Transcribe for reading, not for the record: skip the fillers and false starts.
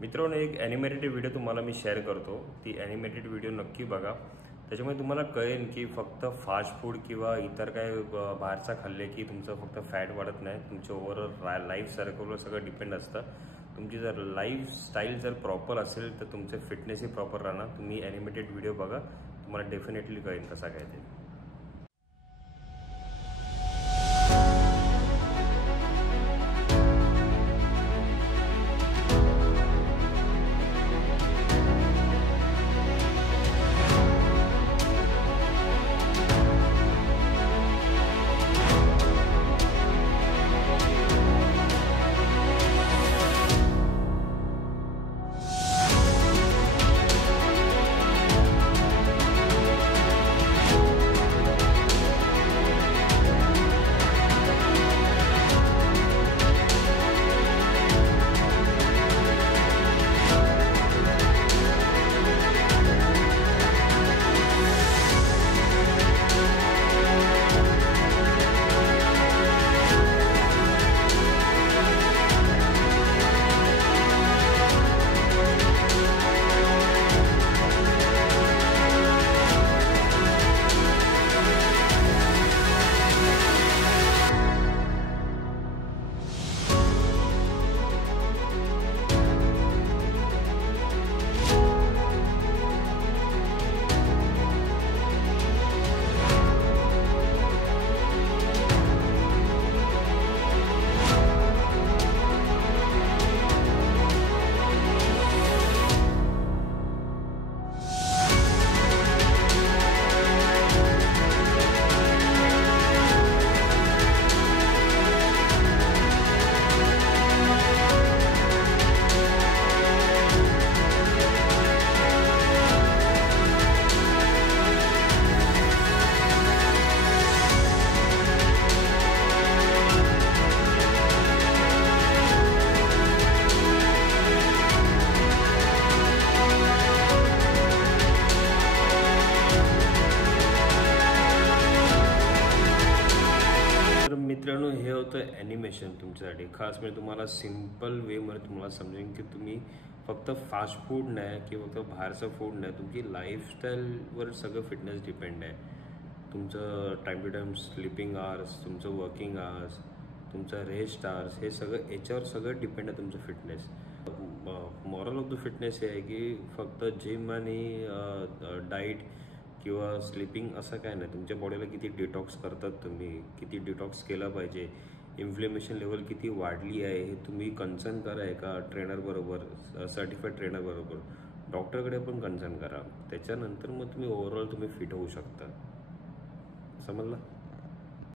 मित्रांनो, एक animated video तुम्हाला मी शेअर करतो. ती ॲनिमेटेड व्हिडिओ नक्की बघा. त्याच्यामुळे तुम्हाला कळेल की फक्त फास्ट फूड किंवा इतर काय बाहेरचा खाल्ले की तुमचं फक्त फॅट वाढत नाही. तुमच्या ओव्हरऑल लाईफ सर्कलवर सगळं डिपेंड असतं. तुमची जर लाईफस्टाईल जर प्रॉपर असेल तर तुमचं फिटनेसही प्रॉपर राहणार. तुम्ही ॲनिमेटेड व्हिडिओ बघा, तुम्हाला डेफिनेटली कळेल कसा काय ते. मित्रांनो, हे होतं ॲनिमेशन तुमच्यासाठी. खास मी तुम्हाला सिम्पल वेमध्ये तुम्हाला समजेन की तुम्ही फक्त फास्ट फूड नाही किंवा फक्त बाहेरचं फूड नाही, तुमची लाईफस्टाईलवर सगळं फिटनेस डिपेंड आहे. तुमचं time to time sleeping hours, तुमचं वर्किंग आवर्स, तुमचं रेस्ट आवर्स, हे सगळं याच्यावर सगळं डिपेंड आहे तुमचं fitness. Moral of the fitness हे आहे की फक्त जिम आणि डाईट किंवा स्लीपिंग असं काय नाही. तुमच्या बॉडीला किती डिटॉक्स करतात, तुम्ही किती डिटॉक्स केलं पाहिजे, इन्फ्लेमेशन लेवल किती वाढली आहे हे तुम्ही कन्सर्न करा. एका ट्रेनरबरोबर, सर्टिफाईड ट्रेनरबरोबर, डॉक्टरकडे पण कन्सर्न करा. त्याच्यानंतर मग तुम्ही ओव्हरऑल तुम्ही फिट होऊ शकता. समजलं?